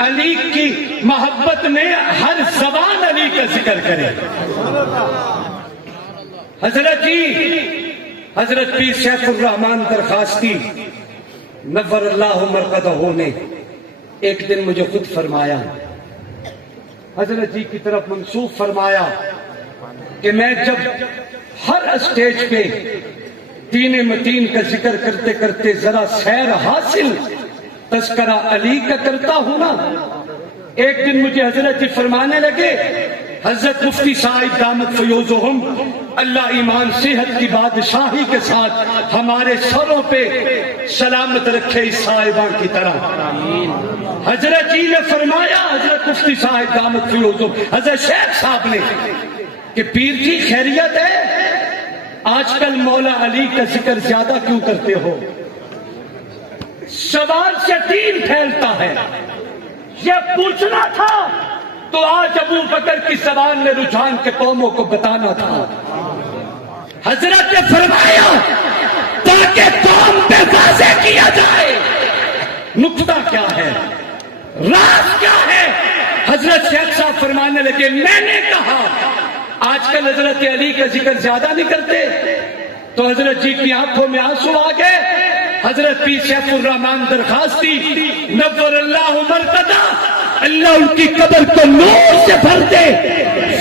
علی کی محبت میں ہر زبان علی کا ذکر کرے. حضرت پیر شیخ الرحمان درخواستی نور اللہ مرقدہ نے ایک دن مجھے خود فرمایا، حضرت جی کی طرف منسوب فرمایا کہ میں جب ہر اسٹیج پہ دین متین کا ذکر کرتے کرتے ذرا سیر حاصل تذکرہ علی کا کرتا ہوں نا، ایک دن مجھے حضرت جی فرمانے لگے، حضرت مفتی صاحب دامت فیوزہم اللہ ایمان صحت کی بادشاہی کے ساتھ ہمارے سروں پہ سلامت رکھے اس صاحبہ کی طرح. حضرت جی نے فرمایا، حضرت مفتی صاحب دامت فیوزہم حضرت شیخ صاحب نے، کہ پیر جی خیریت ہے؟ آج کل مولا علی کا ذکر زیادہ کیوں کرتے ہو؟ سوال سے دین پھیلتا ہے. یہ پوچھنا تھا تو آج ابو بکر کی زبان میں رجحان کے قوموں کو بتانا تھا. حضرت نے فرمایا تاکہ قوم پہ واضح کیا جائے نقطہ کیا ہے، راز کیا ہے. حضرت شیخ صاحب فرمانے لگے، میں نے کہا آج کل حضرت علی کا ذکر زیادہ نہیں کرتے. تو حضرت جی کی آنکھوں میں آنسو آ گئے. حضرت پیر شیخ الرحمان درخواستی نور اللہ مرقدہ اللہ ان کی قبر کو نور سے بھر دے،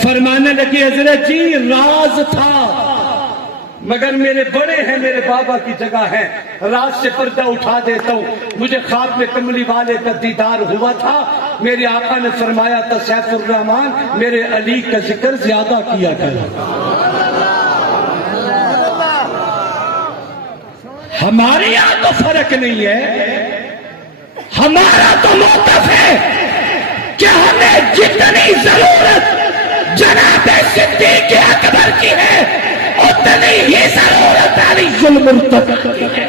فرمانے لگے حضرت جی راز تھا مگر میرے بڑے ہیں، میرے بابا کی جگہ ہے، راز سے پردہ اٹھا دیتا ہوں. مجھے خواب میں کملی والے کا دیدار ہوا تھا، میرے آقا نے فرمایا تھا سیف الرحمان میرے علی کا ذکر زیادہ کیا کرو. ہمارے یہاں تو فرق نہیں ہے، ہمارا تو موقف ہے کہ ہمیں جتنی ضرورت جناب صدیق اکبر کی ہے اتنی ہی ضرورت علی المرتضی کی ہے.